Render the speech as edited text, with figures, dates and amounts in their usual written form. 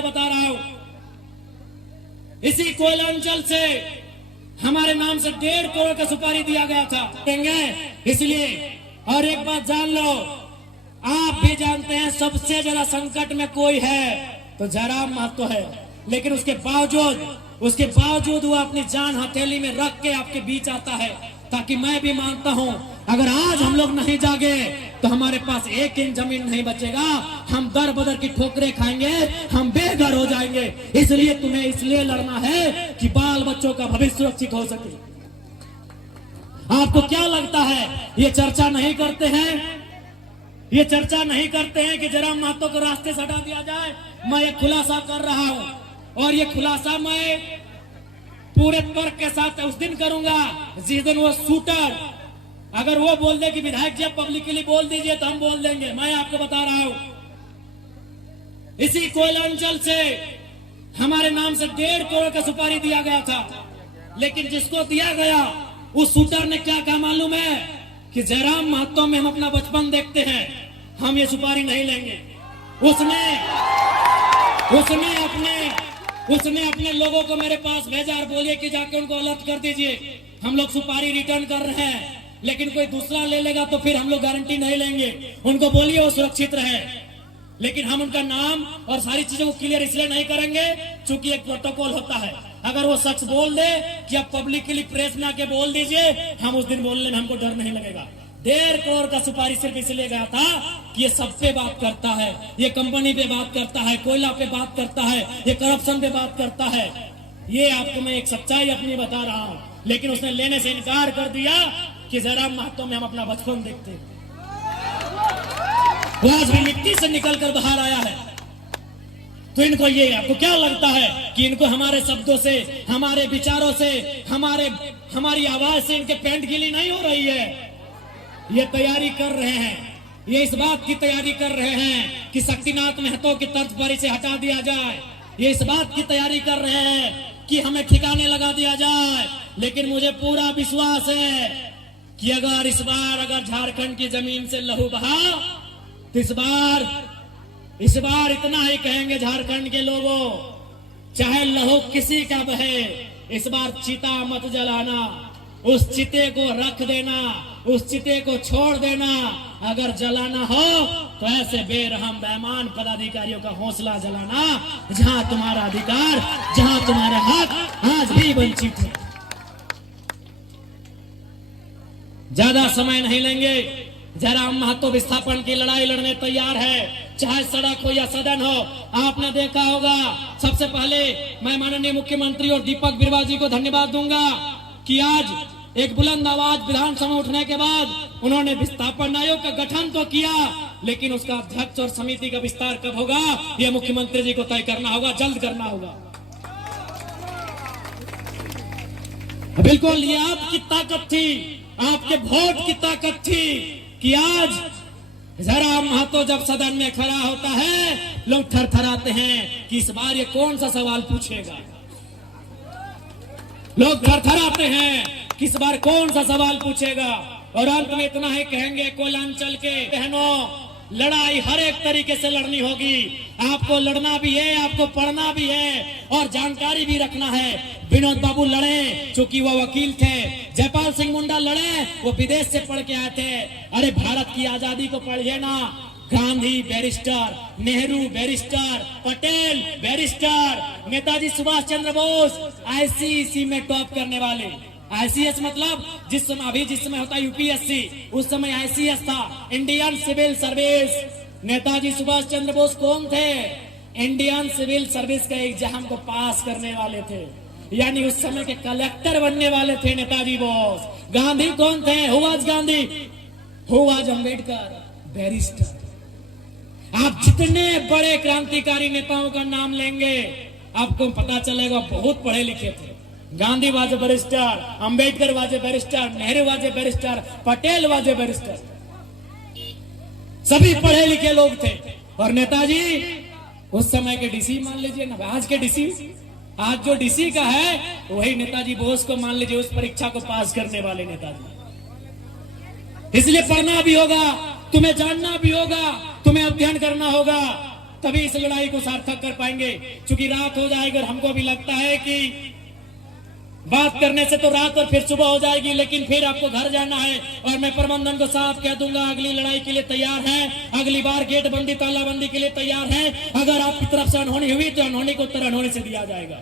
आपको बता रहा हूं, इसी कोयलांचल से हमारे नाम से 1.5 करोड़ का सुपारी दिया गया था, देंगे इसलिए। और एक बात जान लो, आप भी जानते हैं सबसे ज्यादा संकट में कोई है तो जयराम महतो है, लेकिन उसके बावजूद वो अपनी जान हथेली में रख के आपके बीच आता है, ताकि मैं भी मानता हूं अगर आज हम लोग नहीं जागे तो हमारे पास 1 इंच जमीन नहीं बचेगा, हम दर बदर की ठोकरें खाएंगे, हम बेघर हो जाएंगे। इसलिए तुम्हें इसलिए लड़ना है कि बाल बच्चों का भविष्य सुरक्षित हो सके। आपको क्या लगता है ये चर्चा नहीं करते हैं? ये चर्चा नहीं करते हैं कि जयराम महतो को रास्ते से हटा दिया जाए? मैं ये खुलासा कर रहा हूं और ये खुलासा मैं पूरे तर्क के साथ उस दिन करूंगा जिस दिन वो शूटर अगर वो बोल दे कि विधायक जी पब्लिकली बोल दीजिए तो हम बोल देंगे। मैं आपको बता रहा हूं, इसी कोयलांचल से हमारे नाम से 1.5 करोड़ का सुपारी दिया गया था, लेकिन जिसको दिया गया उस शूटर ने क्या कहा मालूम है कि जयराम महतो में हम अपना बचपन देखते हैं, हम ये सुपारी नहीं लेंगे। उसने अपने लोगों को मेरे पास भेजा और बोलिए कि जाके उनको अलर्ट कर दीजिए, हम लोग सुपारी रिटर्न कर रहे हैं, लेकिन कोई दूसरा ले लेगा तो फिर हम लोग गारंटी नहीं लेंगे। उनको बोलिए वो सुरक्षित रहे, लेकिन हम उनका नाम और सारी चीजों को क्लियर इसलिए नहीं करेंगे क्योंकि एक प्रोटोकॉल होता है। अगर वो शख्स बोल दे कि आप पब्लिकली प्रेस में आके बोल दीजिए, हम उस दिन बोलने में हमको डर नहीं लगेगा। 1.5 करोड़ का सुपारी सिर्फ इसलिए गया था कि ये सब पे बात करता है, ये कंपनी पे बात करता है, कोयला पे बात करता है, ये करप्शन पे बात करता है। ये आपको मैं एक सच्चाई अपनी बता रहा हूं, लेकिन उसने लेने से इनकार कर दिया कि जयराम महतो में हम अपना बचपन देखते हैं। वो आज भी मिट्टी से निकलकर बाहर आया है। तो इनको ये आपको क्या लगता है कि इनको हमारे शब्दों से, हमारे विचारों से, हमारी आवाज से इनके पेंट गिली नहीं हो रही है? ये तैयारी कर रहे हैं, ये इस बात की तैयारी कर रहे हैं कि शक्तिनाथ महतो की तर्ज पर इसे हटा दिया जाए, ये इस बात की तैयारी कर रहे हैं कि हमें ठिकाने लगा दिया जाए। लेकिन मुझे पूरा विश्वास है कि अगर इस बार झारखंड की जमीन से लहू बहा तो इस बार इतना ही कहेंगे झारखंड के लोगों, चाहे लहू किसी का बहे, इस बार चिता मत जलाना, उस चिते को रख देना, उस चिते को छोड़ देना। अगर जलाना हो तो ऐसे बेरहम बेईमान पदाधिकारियों का हौसला जलाना जहां तुम्हारा अधिकार, जहां तुम्हारे हक आज भी वंचित है। ज्यादा समय नहीं लेंगे, जयराम महतो विस्थापन की लड़ाई लड़ने तैयार है, चाहे सड़क हो या सदन हो। आपने देखा होगा, सबसे पहले मैं माननीय मुख्यमंत्री और दीपक बिरुवा जी को धन्यवाद दूंगा कि आज एक बुलंद आवाज विधानसभा में उठने के बाद उन्होंने विस्थापन आयोग का गठन तो किया, लेकिन उसका अध्यक्ष और समिति का विस्तार कब होगा यह मुख्यमंत्री जी को तय करना होगा, जल्द करना होगा। बिल्कुल, ये आपकी ताकत थी, आपके वोट की ताकत थी कि आज जयराम महतो जब सदन में खड़ा होता है लोग थरथराते हैं कि इस बार ये कौन सा सवाल पूछेगा। लोग थरथराते हैं कि इस बार कौन सा सवाल पूछेगा। और अंत में इतना ही कहेंगे, कोयलांचल के बहनों, लड़ाई हर एक तरीके से लड़नी होगी। आपको लड़ना भी है, आपको पढ़ना भी है और जानकारी भी रखना है। विनोद बाबू लड़े चूंकि वो वकील थे, जयपाल सिंह मुंडा लड़े वो विदेश से पढ़ के आए थे। अरे भारत की आजादी को पढ़िए ना, Gandhi barrister, Nehru barrister, Patel barrister, Netaji Subhash Chandra Bose ICSE में टॉप करने वाले। आईसीएस मतलब जिस समय होता है यूपीएससी, उस समय आईसीएस था, Indian civil service. Netaji Subhash Chandra Bose कौन थे? इंडियन सिविल सर्विस का एग्जाम को पास करने वाले थे, यानी उस समय के कलेक्टर बनने वाले थे नेताजी बोस। गांधी कौन थे? Who was Gandhi? Who was Ambedkar? Barrister. आप जितने बड़े क्रांतिकारी नेताओं का नाम लेंगे आपको पता चलेगा बहुत पढ़े लिखे थे। गांधी वाजे बैरिस्टर, अंबेडकर वाजे बैरिस्टर, नेहरू वाजे बैरिस्टर, पटेल वाजे बैरिस्टर, सभी पढ़े लिखे लोग थे। और नेताजी उस समय के डीसी मान लीजिए ना, आज के डीसी, आज जो डीसी का है वही नेताजी बोस को मान लीजिए, उस परीक्षा को पास करने वाले नेताजी। इसलिए पढ़ना भी होगा, तुम्हें जानना भी होगा, तुम्हें अध्ययन करना होगा। तभी इस लड़ाई को सार्थक कर पाएंगे। क्योंकि रात हो जाएगी और हमको भी लगता है कि बात करने से तो रात और फिर सुबह हो जाएगी, लेकिन फिर आपको घर जाना है। और मैं प्रबंधन को साफ कह दूंगा, अगली लड़ाई के लिए तैयार है, अगली बार गेट बंदी तालाबंदी के लिए तैयार है। अगर आपकी तरफ से अनहोनी हुई तो अनहोनी को उत्तर अनहोनी से दिया जाएगा।